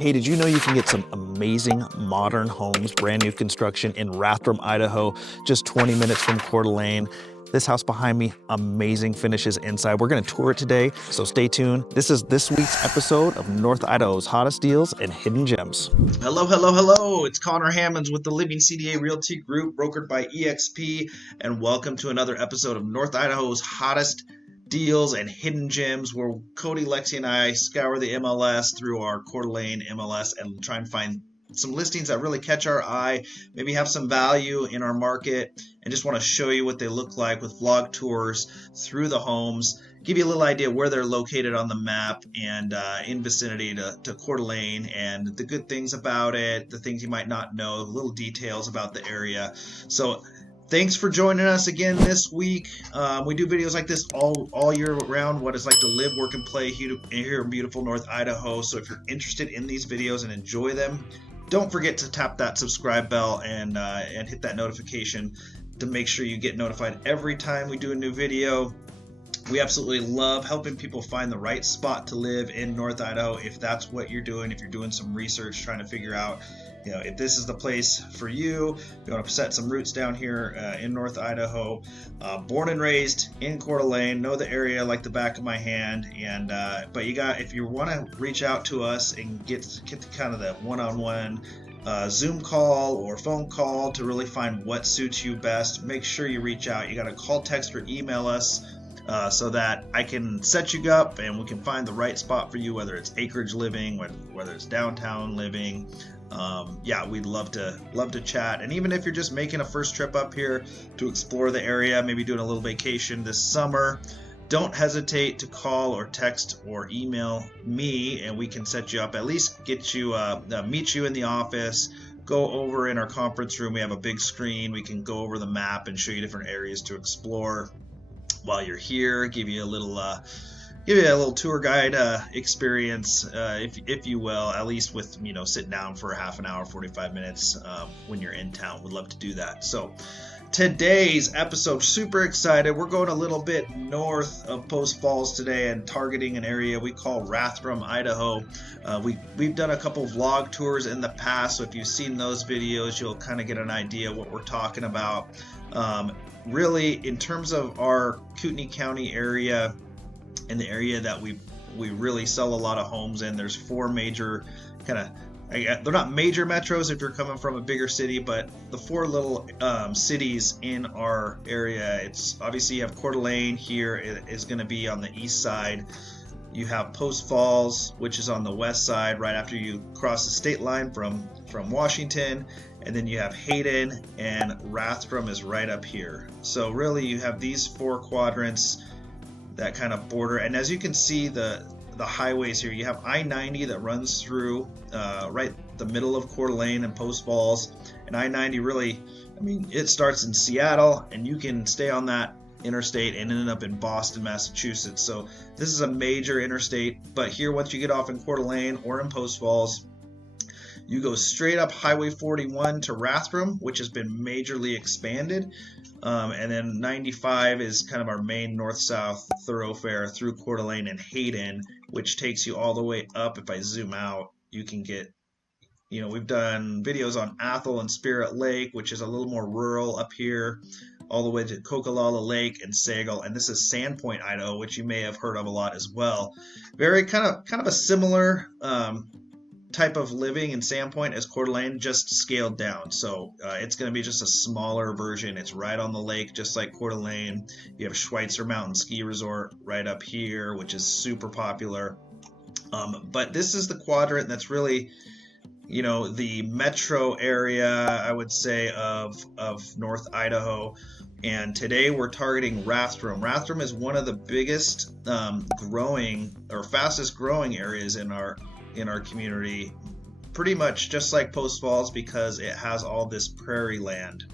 Hey, did you know you can get some amazing modern homes, brand new construction in Rathdrum, Idaho, just 20 minutes from Coeur d'Alene? This house behind me, amazing finishes inside. We're gonna tour it today, so stay tuned. This is this week's episode of North Idaho's hottest deals and hidden gems. Hello, hello, hello. It's Connor Hammonds with the Living CDA Realty Group, brokered by EXP, and welcome to another episode of North Idaho's hottest deals and hidden gems, where Cody, Lexi, and I scour the MLS through our Coeur d'Alene MLS and try and find some listings that really catch our eye, maybe have some value in our market, and just want to show you what they look like with vlog tours through the homes, give you a little idea where they're located on the map and in vicinity to Coeur d'Alene, and the good things about it, the things you might not know, little details about the area. So thanks for joining us again this week. We do videos like this all year round, what it's like to live, work, and play here in beautiful North Idaho. So if you're interested in these videos and enjoy them, don't forget to tap that subscribe bell and hit that notification to make sure you get notified every time we do a new video. We absolutely love helping people find the right spot to live in North Idaho. If that's what you're doing, if you're doing some research, trying to figure out, if this is the place for you, you want to set some roots down here in North Idaho. Born and raised in Coeur d'Alene, know the area like the back of my hand. And but if you want to reach out to us and get the kind of the one-on-one Zoom call or phone call to really find what suits you best, make sure you reach out. You got to call, text, or email us. So that I can set you up and we can find the right spot for you, whether it's acreage living, whether it's downtown living. We'd love to chat. And even if you're just making a first trip up here to explore the area, maybe doing a little vacation this summer, don't hesitate to call or text or email me, and we can set you up, at least get you meet you in the office. Go over in our conference room. We have a big screen. We can go over the map and show you different areas to explore while you're here, give you a little tour guide experience, if you will, at least with sitting down for a half an hour, 45 minutes when you're in town. We'd love to do that. So today's episode, super excited. We're going a little bit north of Post Falls today and targeting an area we call Rathdrum, Idaho. We've done a couple vlog tours in the past, so if you've seen those videos, you'll kind of get an idea what we're talking about. Really, in terms of our Kootenai County area and the area that we really sell a lot of homes in, there's four major they're not major metros if you're coming from a bigger city, but the four little cities in our area. It's obviously you have Coeur d'Alene here. It is going to be on the east side. You have Post Falls, which is on the west side, right after you cross the state line from Washington. And then you have Hayden, and Rathdrum is right up here. So really you have these four quadrants that kind of border. And as you can see, the highways here, you have I-90 that runs through right the middle of Coeur d'Alene and Post Falls. And I-90 really, it starts in Seattle, and you can stay on that interstate and end up in Boston, Massachusetts. So this is a major interstate. But here, once you get off in Coeur d'Alene or in Post Falls, you go straight up Highway 41 to Rathdrum, which has been majorly expanded. And then 95 is kind of our main north-south thoroughfare through Coeur d'Alene and Hayden, which takes you all the way up. If I zoom out, you can get, we've done videos on Athol and Spirit Lake, which is a little more rural up here, all the way to Coquilala Lake and Sagal. And this is Sandpoint, Idaho, which you may have heard of a lot as well. Very kind of a similar type of living in Sandpoint as Coeur d'Alene, just scaled down. So it's going to be just a smaller version. It's right on the lake, just like Coeur d'Alene. You have Schweitzer Mountain Ski Resort right up here, which is super popular. But this is the quadrant that's really, the metro area, I would say, of North Idaho. And today we're targeting Rathdrum. Rathdrum is one of the biggest growing or fastest growing areas in our community, pretty much just like Post Falls, because it has all this prairie land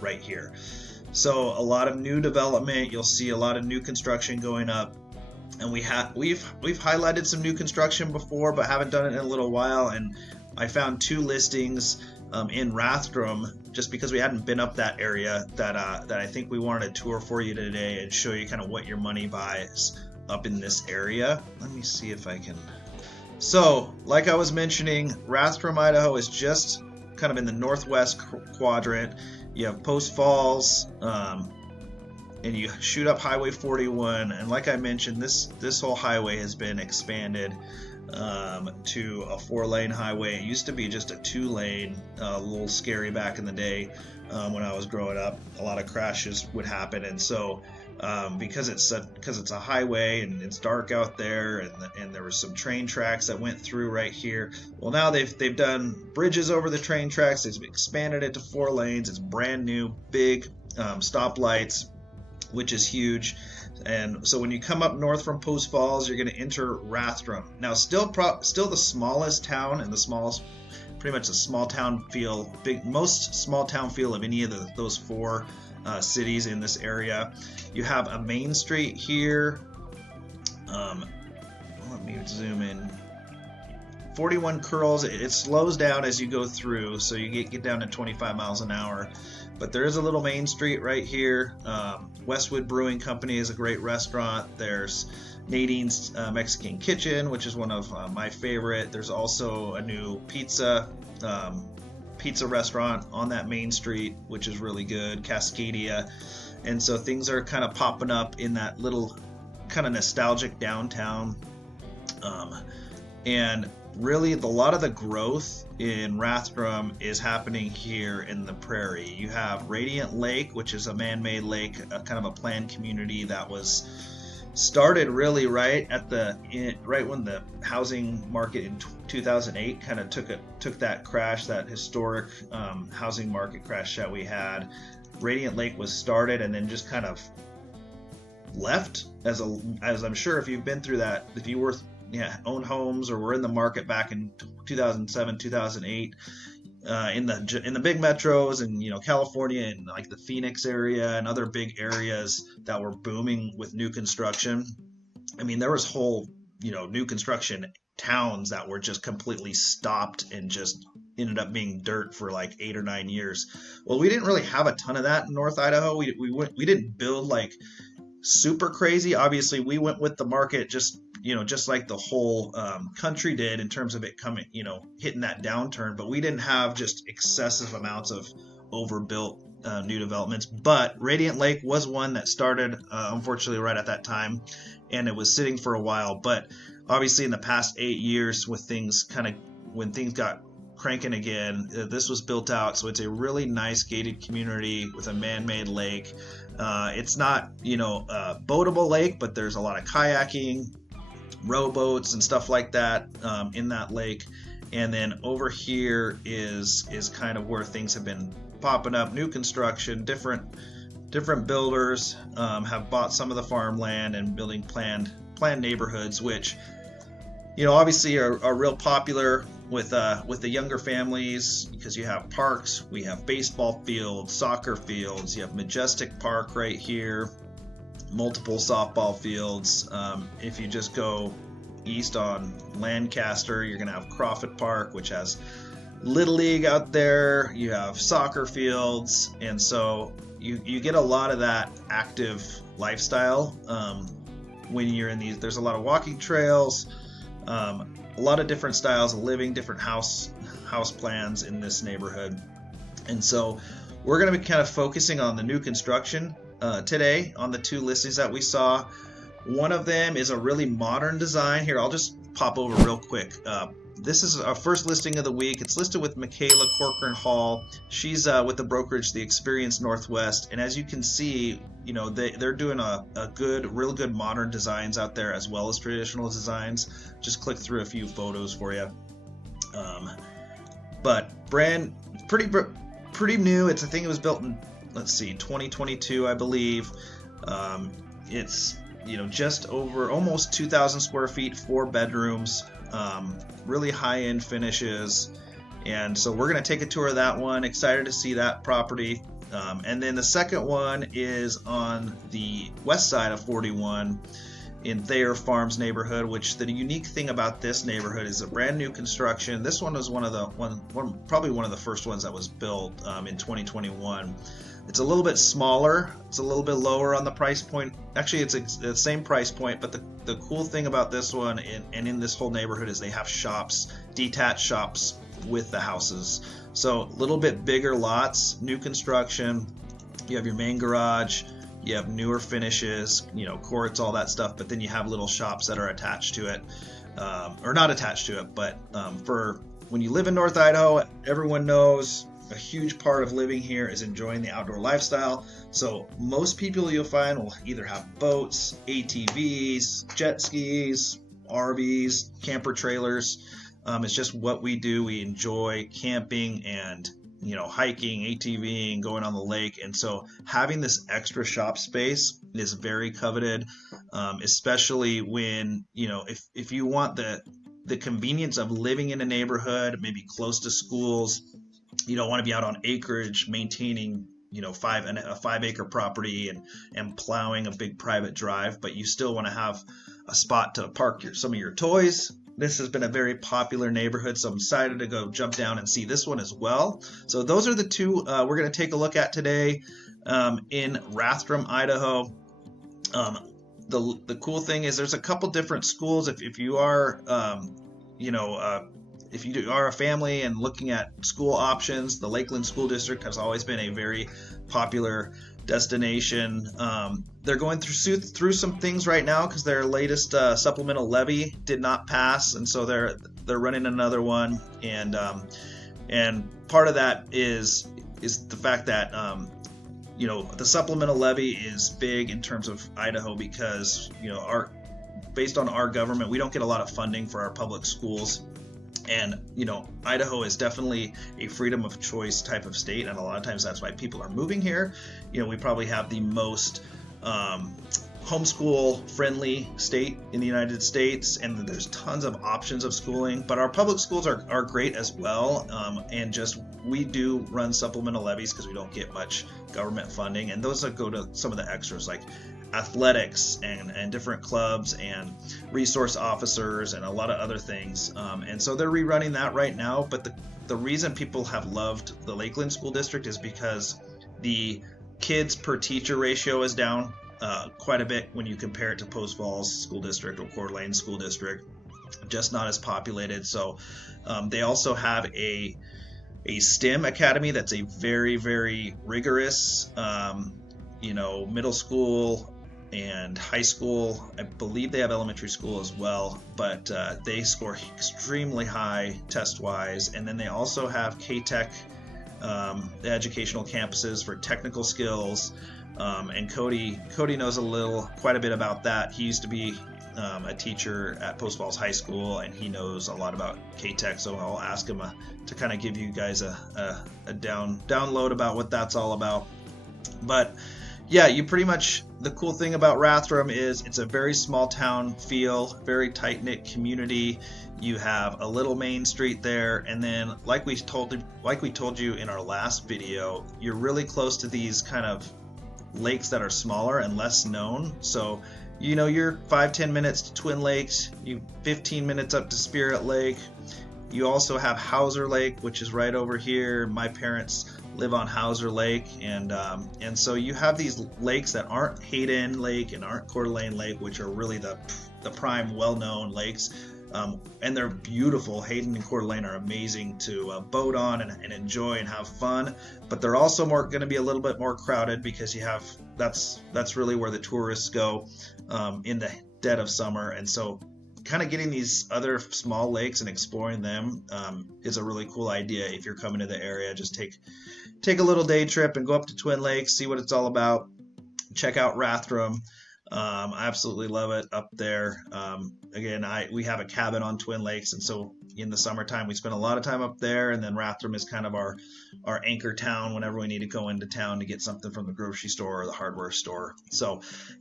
right here. So a lot of new development. You'll see a lot of new construction going up, and we've highlighted some new construction before, but haven't done it in a little while. And I found two listings in Rathdrum just because we hadn't been up that area that I think we wanted to tour for you today and show you kind of what your money buys up in this area. Let me see if I can So, like I was mentioning, Rathdrum, Idaho is just kind of in the northwest quadrant. You have Post Falls, and you shoot up Highway 41. And like I mentioned, this whole highway has been expanded to a 4-lane highway. It used to be just a 2-lane, a little scary back in the day when I was growing up. A lot of crashes would happen, and so because it's a highway and it's dark out there, and there was some train tracks that went through right here. Well, now they've done bridges over the train tracks. They've expanded it to 4 lanes. It's brand new, big stoplights, which is huge. And so when you come up north from Post Falls, you're going to enter Rathdrum. Now, still the smallest town, and pretty much a small town feel, most small town feel of any of those 4 cities in this area. You have a main street here. Let me zoom in. 41 curls. It slows down as you go through, so you get down to 25 miles an hour. But there is a little main street right here. Westwood Brewing Company is a great restaurant. There's Nadine's Mexican Kitchen, which is one of my favorite. There's also a new pizza restaurant on that main street, which is really good, Cascadia. And so things are kind of popping up in that little kind of nostalgic downtown. And really, a lot of the growth in Rathdrum is happening here in the prairie. You have Radiant Lake, which is a man-made lake, kind of a planned community that was started really right when the housing market in 2008 kind of took that crash, that historic housing market crash that we had. Radiant Lake was started and then just kind of left as I'm sure if you've been through that, if you were own homes or were in the market back in 2007, 2008, in the big metros and California and like the Phoenix area and other big areas that were booming with new construction. I mean, there was whole new construction towns that were just completely stopped and just ended up being dirt for like 8 or 9 years. Well, we didn't really have a ton of that in North Idaho. We didn't build like super crazy. Obviously, we went with the market, just like the whole country did in terms of it coming, hitting that downturn. But we didn't have just excessive amounts of overbuilt new developments. But Radiant Lake was one that started, unfortunately, right at that time, and it was sitting for a while. But obviously, in the past 8 years, when things got cranking again, this was built out. So it's a really nice gated community with a man-made lake. It's not, a boatable lake, but there's a lot of kayaking, rowboats and stuff like that in that lake. And then over here is kind of where things have been popping up. New construction, different builders have bought some of the farmland and building planned neighborhoods, which obviously are real popular with the younger families, because you have parks, we have baseball fields, soccer fields, you have Majestic Park right here, multiple softball fields. If you just go east on Lancaster, you're going to have Crawford Park, which has Little League out there. You have soccer fields, and so you get a lot of that active lifestyle when you're in these. There's a lot of walking trails, a lot of different styles of living, different house plans in this neighborhood. And so we're going to be kind of focusing on the new construction today on the 2 listings that we saw. One of them is a really modern design. Here, I'll just pop over real quick. This is our first listing of the week. It's listed with Michaela Corcoran Hall. She's with the brokerage The Experience Northwest, and as you can see, they're doing real good modern designs out there as well as traditional designs. Just click through a few photos for you. But pretty new. I think it was built in 2022, I believe. It's just over almost 2,000 square feet, 4 bedrooms, really high-end finishes. And so we're going to take a tour of that one. Excited to see that property. And then the second one is on the west side of 41. in Thayer Farms neighborhood, which the unique thing about this neighborhood is a brand new construction. This one was probably one of the first ones that was built in 2021. It's a little bit smaller. It's a little bit lower on the price point. Actually, it's the same price point, but the cool thing about this one and in this whole neighborhood is they have shops, detached shops with the houses. So a little bit bigger lots, new construction. You have your main garage. You have newer finishes, courts, all that stuff, but then you have little shops that are attached to it, or not attached to it, but for when you live in North Idaho, everyone knows a huge part of living here is enjoying the outdoor lifestyle. So most people you'll find will either have boats, ATVs, jet skis, RVs, camper trailers. It's just what we do. We enjoy camping and hiking, ATVing, going on the lake. And so having this extra shop space is very coveted, especially when, if you want the convenience of living in a neighborhood, maybe close to schools, you don't want to be out on acreage maintaining, a 5-acre property and plowing a big private drive, but you still want to have a spot to park some of your toys. This has been a very popular neighborhood, so I'm excited to go jump down and see this one as well. So those are the two we're going to take a look at today in Rathdrum, Idaho. The cool thing is there's a couple different schools. If you are, if you are a family and looking at school options, the Lakeland School District has always been a very popular destination. They're going through some things right now because their latest supplemental levy did not pass, and so they're running another one. And part of that is the fact that the supplemental levy is big in terms of Idaho because based on our government, we don't get a lot of funding for our public schools. And, Idaho is definitely a freedom of choice type of state. And a lot of times that's why people are moving here. We probably have the most homeschool friendly state in the United States. And there's tons of options of schooling. But our public schools are great as well. And we do run supplemental levies because we don't get much government funding. And those go to some of the extras like athletics and different clubs and resource officers and a lot of other things. And so they're rerunning that right now. But the reason people have loved the Lakeland School District is because the kids per teacher ratio is down quite a bit when you compare it to Post Falls School District or Coeur d'Alene School District. Just not as populated. So they also have a STEM academy that's a very, very rigorous middle school and high school. I believe they have elementary school as well, but they score extremely high test-wise. And then they also have K-Tech, the educational campuses for technical skills. And Cody knows quite a bit about that. He used to be a teacher at Post Falls High School, and he knows a lot about K-Tech, so I'll ask him to kind of give you guys a download about what that's all about. But yeah, the cool thing about Rathdrum is it's a very small town feel, very tight-knit community. You have a little main street there, and then like we told you in our last video, you're really close to these kind of lakes that are smaller and less known. So you're 5-10 minutes to Twin Lakes, 15 minutes up to Spirit Lake. You also have Hauser Lake, which is right over here. My parents live on Hauser Lake, and so you have these lakes that aren't Hayden Lake and aren't Coeur d'Alene Lake, which are really the prime, well-known lakes, and they're beautiful. Hayden and Coeur d'Alene are amazing to boat on and enjoy and have fun, but they're also going to be a little bit more crowded because that's really where the tourists go in the dead of summer, and so kind of getting these other small lakes and exploring them is a really cool idea. If you're coming to the area, just take a little day trip and go up to Twin Lakes, see what it's all about. Check out Rathdrum. I absolutely love it up there. Again, we have a cabin on Twin Lakes, and so in the summertime we spend a lot of time up there, and then Rathdrum is kind of our anchor town whenever we need to go into town to get something from the grocery store or the hardware store. So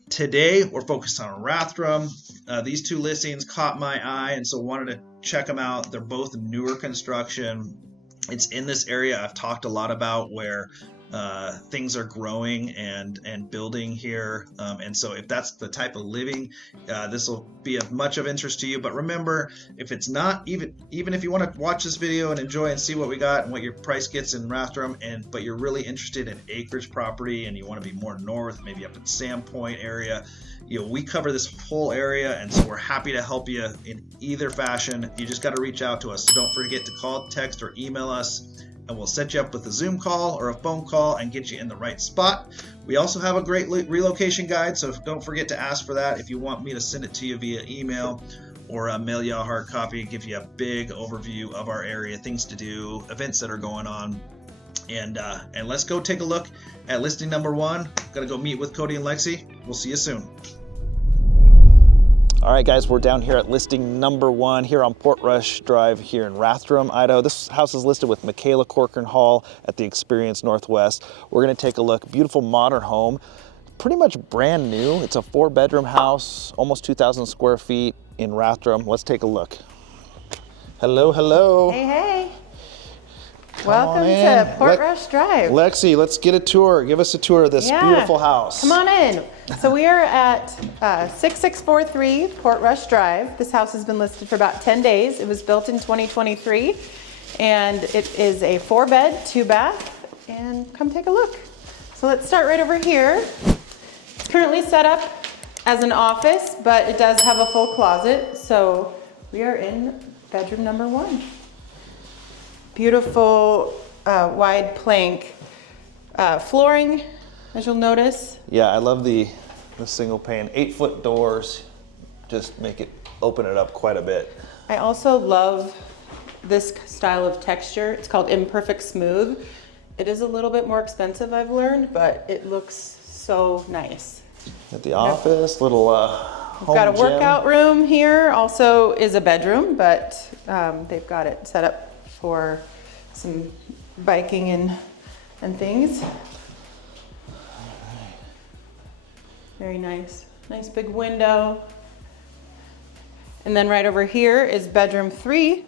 today we're focused on Rathdrum. These two listings caught my eye, and so wanted to check them out. They're both newer construction. It's in this area I've talked a lot about where things are growing and building here, and so if that's the type of living, this will be of much of interest to you. But remember, if it's not, even if you want to watch this video and enjoy and see what we got and what your price gets in Rathdrum, but you're really interested in acreage property and you want to be more north, maybe up in Sandpoint area, we cover this whole area, and so we're happy to help you in either fashion. You just got to reach out to us. So don't forget to call, text, or email us, and we'll set you up with a Zoom call or a phone call and get you in the right spot. We also have a great relocation guide, so don't forget to ask for that if you want me to send it to you via email or mail you a hard copy and give you a big overview of our area, things to do, events that are going on. And let's go take a look at listing number 1. Gotta go meet with Cody and Lexi. We'll see you soon. All right, guys, we're down here at listing number 1 here on Portrush Drive here in Rathdrum, Idaho. This house is listed with Michaela Corcoran Hall at the Experience Northwest. We're gonna take a look. Beautiful modern home, pretty much brand new. It's a 4-bedroom house, almost 2,000 square feet in Rathdrum. Let's take a look. Hello, hello. Hey, hey. Welcome to Portrush Drive. Lexi, let's get a tour. Give us a tour of this beautiful house. Come on in. So we are at 6643 Portrush Drive. This house has been listed for about 10 days. It was built in 2023, and it is a 4-bed, 2-bath, and come take a look. So let's start right over here. It's currently set up as an office, but it does have a full closet. So we are in bedroom number 1. Beautiful wide plank flooring, as you'll notice. Yeah, I love the single pane, 8-foot doors, just open it up quite a bit. I also love this style of texture. It's called Imperfect Smooth. It is a little bit more expensive, I've learned, but it looks so nice. At the office, little home We've got a gym. workout room here, also is a bedroom, but they've got it set up for some biking and things. Very nice. Nice big window. And then right over here is bedroom 3.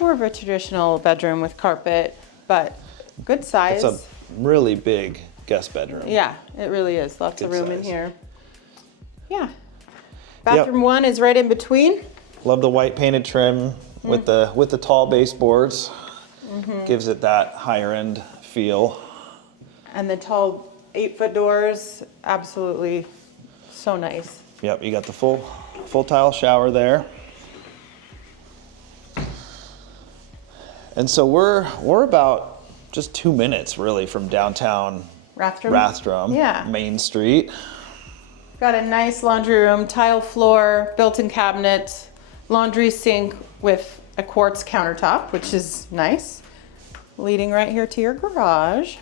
More of a traditional bedroom with carpet, but good size. It's a really big guest bedroom. Yeah, it really is. Lots of Good room in size. here. Yeah. Bathroom 1 is right in between. Love the white painted trim with the tall baseboards. Gives it that higher end feel. And the tall 8-foot doors, absolutely so nice. Yep, you got the full tile shower there. And so we're about just 2 minutes really from downtown Rathdrum, Yeah. Main Street. Got a nice laundry room, tile floor, built-in cabinet, laundry sink with a quartz countertop, which is nice. Leading right here to your garage.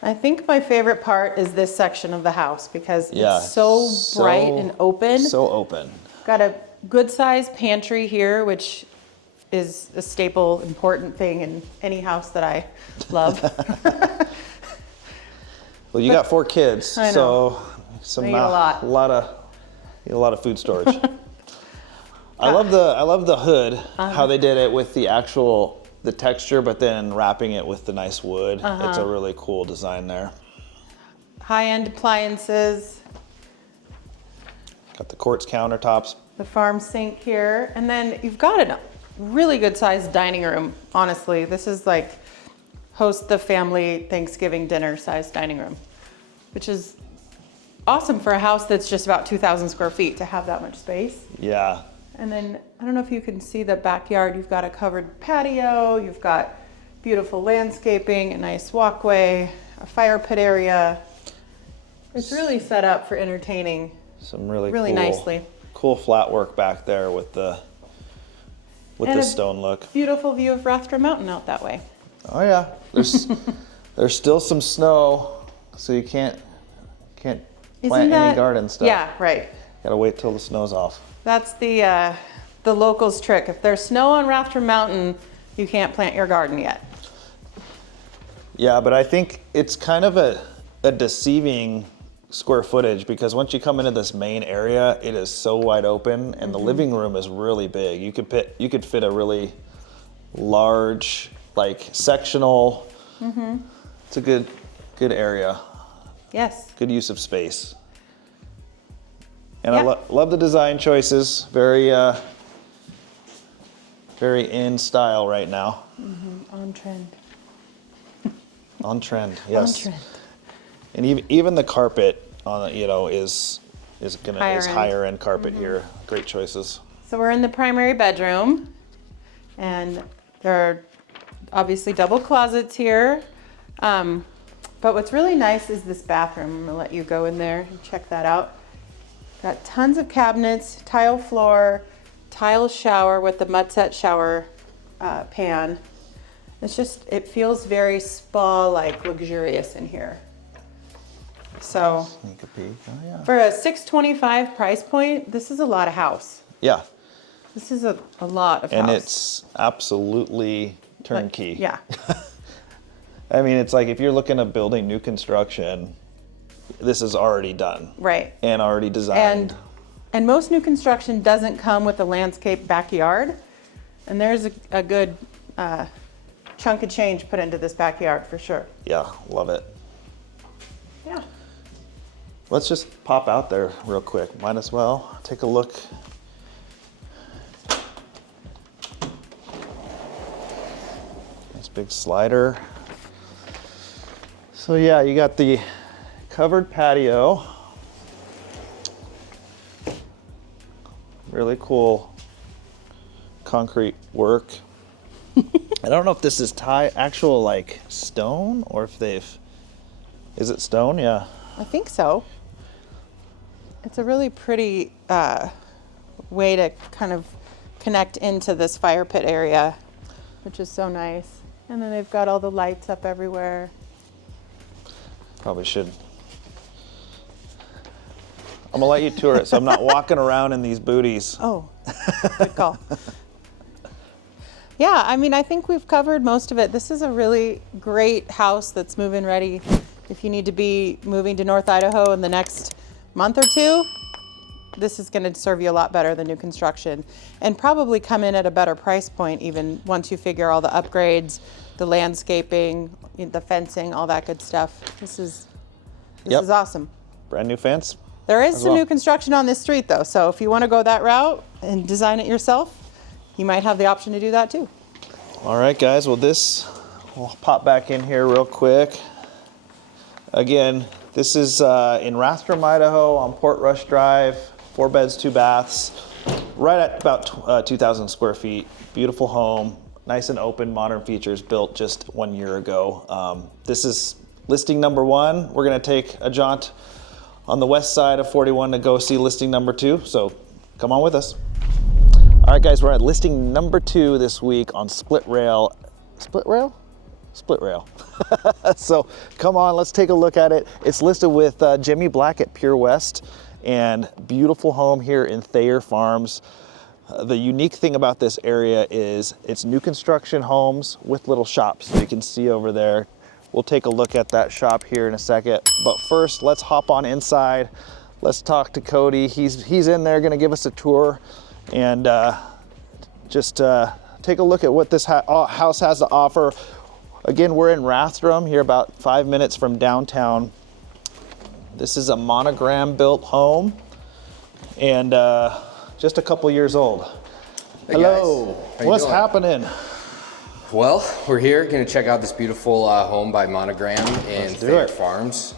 I think my favorite part is this section of the house because it's so bright and open. So open. Got a good sized pantry here, which is a staple, important thing in any house that I love. Well, you got 4 kids, I know. so I eat a lot. a lot of food storage. I love the hood, how they did it with the texture, but then wrapping it with the nice wood. It's a really cool design there. High-end appliances, Got the quartz countertops. the farm sink here, and then you've got a really good sized dining room. Honestly, this is like host the family Thanksgiving dinner sized dining room, which is awesome for a house that's just about 2,000 square feet to have that much space. Yeah. And then, I don't know if you can see the backyard, you've got a covered patio, you've got beautiful landscaping, a nice walkway, a fire pit area. It's really set up for entertaining Some really really cool, nicely. cool flat work back there with the And a stone look. Beautiful view of Rathdrum Mountain out that way. Oh yeah, there's still some snow, so you can't plant any garden stuff. Yeah, right. Gotta wait till the snow's off. That's the locals' trick. If there's snow on Rathdrum Mountain, you can't plant your garden yet. Yeah, but I think it's kind of a deceiving square footage, because once you come into this main area, it is so wide open, and the living room is really big. You could fit a really large, like, sectional. It's a good area. Yes. Good use of space. And Yeah. I love the design choices. Very in style right now. On trend. On trend, yes. On trend. And even the carpet on is Higher end. higher end carpet here. Great choices. So we're in the primary bedroom, and there are obviously double closets here. But what's really nice is this bathroom. I'm gonna let you go in there and check that out. Got tons of cabinets, tile floor, tile shower with the mud set shower pan. It feels very spa-like, luxurious in here. So Sneak a peek. Oh yeah. for a $625 price point, this is a lot of house. Yeah. This is a lot of And house. it's absolutely turnkey. Yeah. I mean, it's like if you're looking at building new construction, this is already done. Right. And already designed. And most new construction doesn't come with a landscape backyard. And there's a good chunk of change put into this backyard for sure. Yeah, love it. Yeah. Let's just pop out there real quick. Might as well take a look. Nice big slider. So yeah, you got the covered patio. Really cool concrete work. I don't know if this is actual like stone, or if is it stone? Yeah. I think so. It's a really pretty way to kind of connect into this fire pit area, which is so nice. And then they've got all the lights up everywhere. Probably should. I'm gonna let you tour it, so I'm not walking around in these booties. Oh, good call. Yeah, I mean, I think we've covered most of it. This is a really great house that's move-in ready. If you need to be moving to North Idaho in the next month or two, this is gonna serve you a lot better than new construction, and probably come in at a better price point even once you figure all the upgrades, the landscaping, the fencing, all that good stuff. This is awesome. Brand new fence. There is as some well. new construction on this street though, so if you want to go that route and design it yourself, you might have the option to do that too. All right, guys. Well, we'll pop back in here real quick. Again, this is in Rathdrum, Idaho, on Portrush Drive. 4 beds, 2 baths, right at about 2,000 square feet. Beautiful home, nice and open, modern features, built just 1 year ago. This is listing number 1. We're gonna take a jaunt on the west side of 41 to go see listing number 2. So come on with us. All right, guys, we're at listing number 2 this week on Split Rail. Split Rail? Split Rail. So come on, let's take a look at it. It's listed with Jimmy Black at Pure West, and beautiful home here in Thayer Farms. The unique thing about this area is it's new construction homes with little shops. You can see over there. We'll take a look at that shop here in a second. But first, let's hop on inside. Let's talk to Cody. He's in there, gonna give us a tour, and just take a look at what this house has to offer. Again, we're in Rathdrum, here about 5 minutes from downtown. This is a monogram built home, and just a couple years old. Hey Hello, guys. How you what's doing? happening? Well, we're here going to check out this beautiful home by Monogram in Let's do Thayer it. Farms,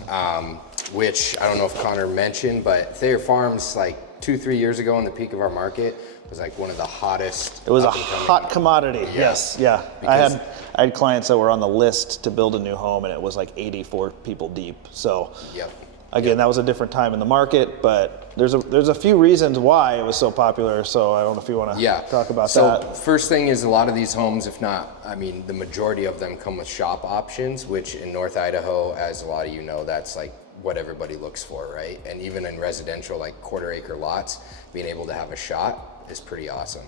which I don't know if Connor mentioned, but Thayer Farms, like 2-3 years ago in the peak of our market, was like one of the hottest. It was a up-and-coming- hot commodity. Yes, yeah. Because- I had clients that were on the list to build a new home, and it was like 84 people deep. So Yep. again, that was a different time in the market, but there's a few reasons why it was so popular. So I don't know if you want to Yeah. talk about so that. First thing is, a lot of these homes, if not, I mean, the majority of them come with shop options, which in North Idaho, as a lot of you know, that's like what everybody looks for, right? And even in residential, like quarter acre lots, being able to have a shop is pretty awesome.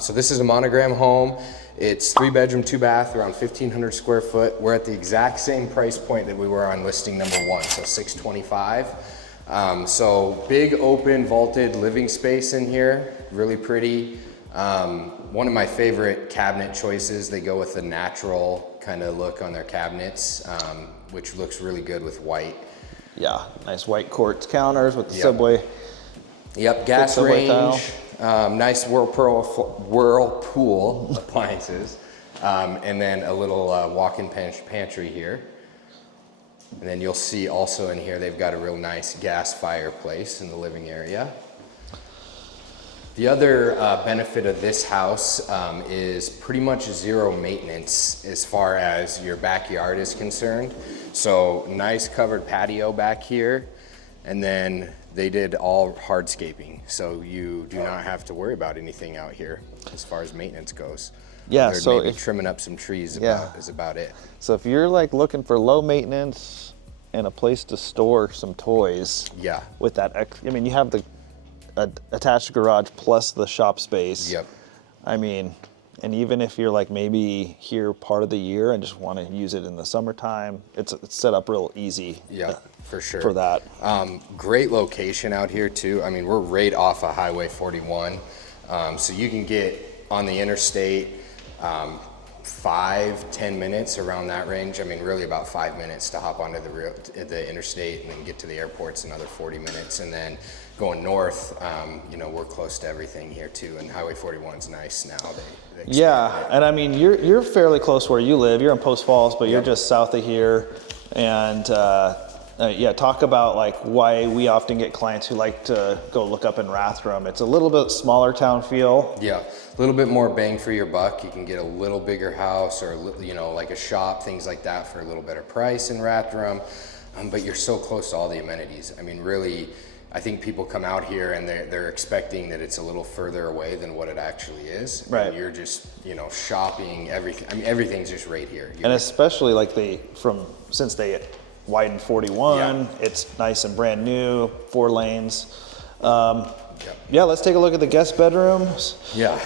So this is a monogram home. It's 3-bedroom, 2-bath, around 1,500 square foot. We're at the exact same price point that we were on listing number 1, so $625,000. So big, open, vaulted living space in here, really pretty. One of my favorite cabinet choices, they go with the natural kind of look on their cabinets, which looks really good with white. Yeah, nice white quartz counters with the Yep. Subway. Yep, gas Subway range, nice Whirlpool appliances, and then a little walk-in pantry here. And then you'll see also in here, they've got a real nice gas fireplace in the living area. The other benefit of this house is pretty much zero maintenance as far as your backyard is concerned. So nice covered patio back here, and then they did all hardscaping, so you do not have to worry about anything out here as far as maintenance goes. Yeah, They're so maybe if, trimming up some trees Yeah. is about it. so if you're like looking for low maintenance and a place to store some toys Yeah. with that, I mean, you have the attached garage plus the shop space. Yep. I mean, and even if you're like maybe here part of the year and just want to use it in the summertime, it's set up real easy. Yeah, for sure. For that. Great location out here too. I mean, we're right off of Highway 41. So you can get on the interstate 5-10 minutes around that range. I mean, really about 5 minutes to hop onto the interstate and then get to the airport's another 40 minutes. And then going north, you know, we're close to everything here too. And Highway 41's nice now. They Yeah, and I mean, you're fairly close where you live. You're in Post Falls, but you're Yep. just south of here. And yeah, talk about like why we often get clients who like to go look up in Rathdrum. It's a little bit smaller town feel. Yeah, a little bit more bang for your buck. You can get a little bigger house or, you know, like a shop, things like that for a little better price in Rathdrum. But you're so close to all the amenities. I mean, really, I think people come out here and they're expecting that it's a little further away than what it actually is. Right. And you're just, you know, shopping, everything. I mean, everything's just right here. And especially like since they widened 41, Yeah. it's nice and brand new, 4 lanes. Yep. Yeah, let's take a look at the guest bedrooms. Yeah.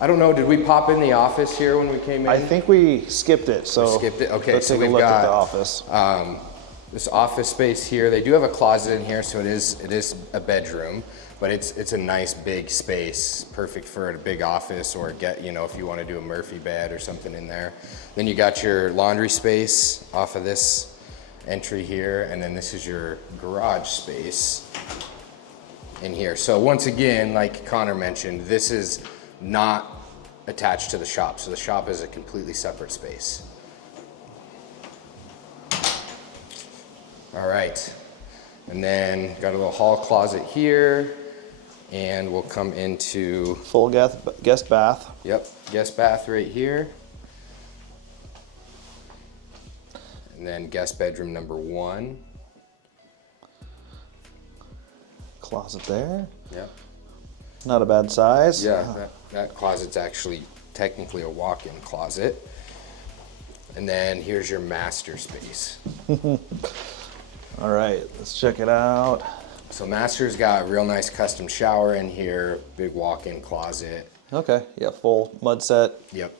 I don't know, did we pop in the office here when we came in? I think we skipped it, so We skipped it? Okay, let's so take a we've look at the got, office. This office space here, they do have a closet in here, so it is a bedroom, but it's a nice big space, perfect for a big office or you know, if you want to do a Murphy bed or something in there. Then you got your laundry space off of this entry here, and then this is your garage space in here. So once again, like Connor mentioned, this is not attached to the shop, so the shop is a completely separate space. All right, and then got a little hall closet here, and we'll come into, Full guest bath. yep, guest bath right here. And then guest bedroom number 1. Closet there. Yep. Not a bad size. Yeah, that closet's actually technically a walk-in closet. And then here's your master space. All right, let's check it out. So master's got a real nice custom shower in here, big walk-in closet. Okay, yeah, full mud set. Yep.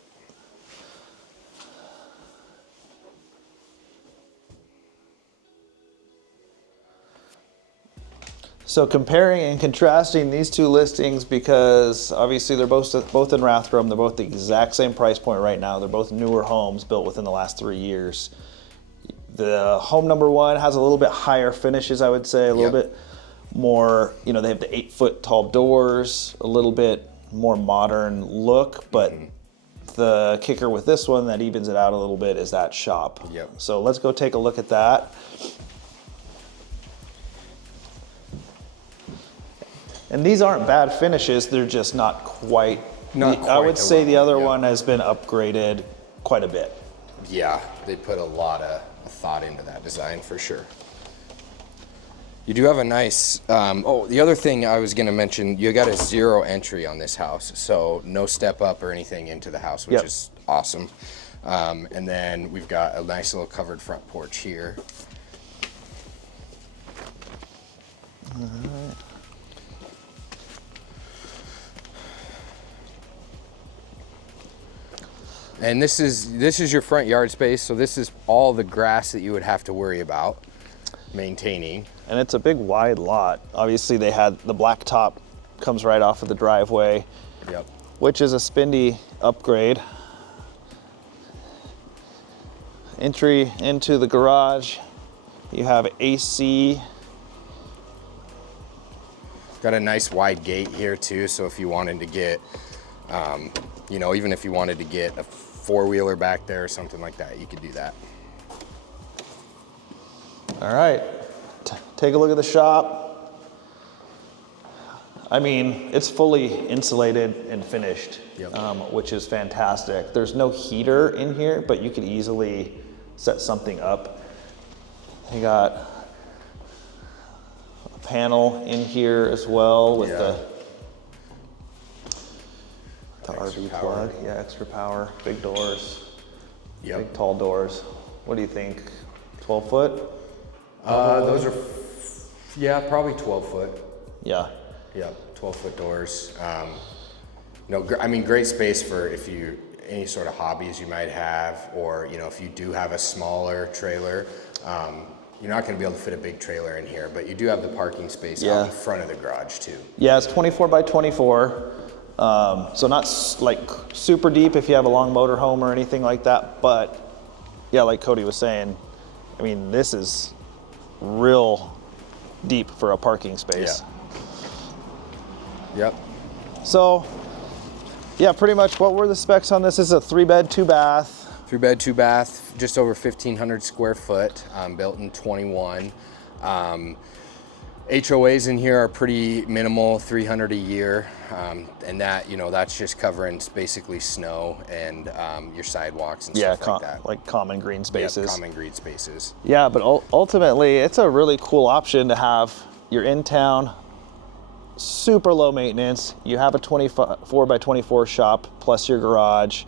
So comparing and contrasting these two listings, because obviously they're both in Rathdrum, they're both the exact same price point right now. They're both newer homes built within the last 3 years. The home number 1 has a little bit higher finishes, I would say, a little Yep. bit more, you know, they have the 8-foot tall doors, a little bit more modern look, but the kicker with this one that evens it out a little bit is that shop. Yep. So let's go take a look at that. And these aren't bad finishes, they're just not quite. Not I quite would the say the level, other yeah. one has been upgraded quite a bit. Yeah, they put a lot of thought into that design for sure. You do have a nice, oh, the other thing I was gonna mention, you got a 0 entry on this house, so no step up or anything into the house, which Yep. is awesome. And then we've got a nice little covered front porch here. And this is your front yard space, so this is all the grass that you would have to worry about maintaining. And it's a big wide lot. Obviously they had the black top comes right off of the driveway. Yep. Which is a spendy upgrade. Entry into the garage. You have AC. Got a nice wide gate here too, so if you wanted to get, you know, even if you wanted to get a four-wheeler back there or something like that, you could do that. All right, take a look at the shop. I mean, it's fully insulated and finished, Yep. Which is fantastic. There's no heater in here, but you could easily set something up. You got a panel in here as well with the Extra RV power. plug. Yeah, extra power, big doors, Yep. big tall doors. What do you think? 12 foot? Those are, yeah, probably 12 foot. Yeah. Yep, 12-foot doors. No, I mean, great space for any sort of hobbies you might have, or, you know, if you do have a smaller trailer, you're not going to be able to fit a big trailer in here, but you do have the parking space out in front of the garage too. Yeah, it's 24 by 24. So not like super deep if you have a long motor home or anything like that, but yeah, like Cody was saying, I mean, this is real deep for a parking space. Yeah. Yep. So yeah, pretty much what were the specs on this? This is a 3-bed, 2-bath. 3-bed, 2-bath, just over 1,500 square foot, built in 21. HOAs in here are pretty minimal, 300 a year, and that, you know, that's just covering basically snow and your sidewalks and stuff like that. Like common green spaces. Yep, common green spaces. Yeah, but ultimately, it's a really cool option to have. You're in town, super low maintenance. You have a 24 by 24 shop plus your garage.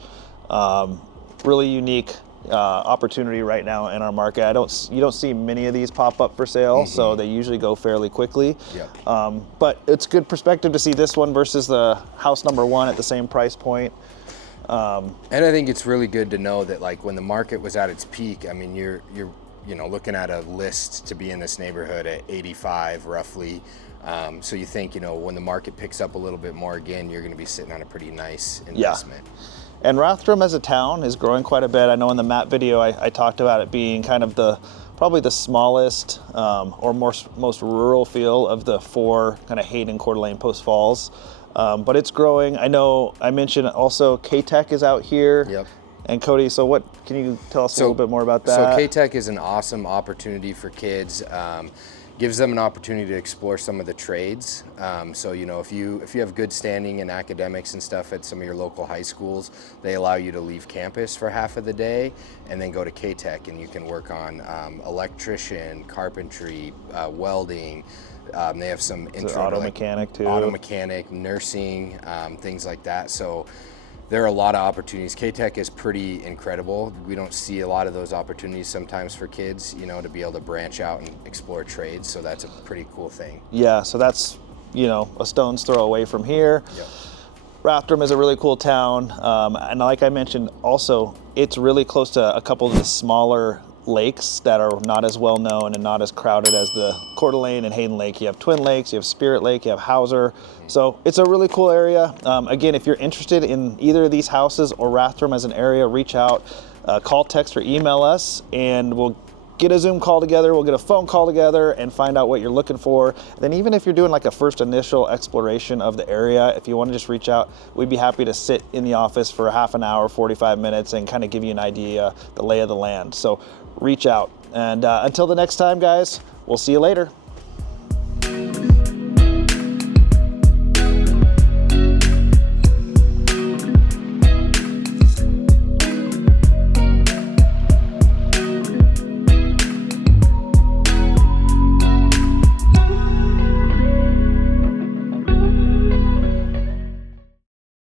Really unique opportunity right now in our market. You don't see many of these pop up for sale, so they usually go fairly quickly. Yep. But it's good perspective to see this one versus the house number one at the same price point. And I think it's really good to know that, like, when the market was at its peak, I mean, you're you know, looking at a list to be in this neighborhood at 85 roughly. So you think, you know, when the market picks up a little bit more again, you're going to be sitting on a pretty nice investment. Yeah. And Rathdrum as a town is growing quite a bit. I know in the map video I talked about it being kind of probably the smallest or most rural feel of the 4 kind of Hayden, Coeur d'Alene, Post Falls. But it's growing. I know I mentioned also K-Tech is out here. Yep. And Cody, so what can you tell us a little bit more about that? So K-Tech is an awesome opportunity for kids. Gives them an opportunity to explore some of the trades. So, you know, if you have good standing in academics and stuff at some of your local high schools, they allow you to leave campus for half of the day and then go to K-Tech, and you can work on electrician, carpentry, welding. They have some intro auto mechanic too. Auto mechanic, nursing, things like that. So there are a lot of opportunities. K-Tech is pretty incredible. We don't see a lot of those opportunities sometimes for kids, you know, to be able to branch out and explore trades. So that's a pretty cool thing. Yeah, so that's, you know, a stone's throw away from here. Yep. Rathdrum is a really cool town. And like I mentioned, also, it's really close to a couple of the smaller lakes that are not as well known and not as crowded as the Coeur d'Alene and Hayden Lake. You have Twin Lakes, you have Spirit Lake, you have Hauser. So it's a really cool area. Again, if you're interested in either of these houses or Rathdrum as an area, reach out, call, text, or email us, and we'll get a Zoom call together, we'll get a phone call together and find out what you're looking for. Then even if you're doing like a first initial exploration of the area, if you want to just reach out, we'd be happy to sit in the office for half an hour, 45 minutes, and kind of give you an idea, the lay of the land. So reach out. And until the next time, guys, we'll see you later.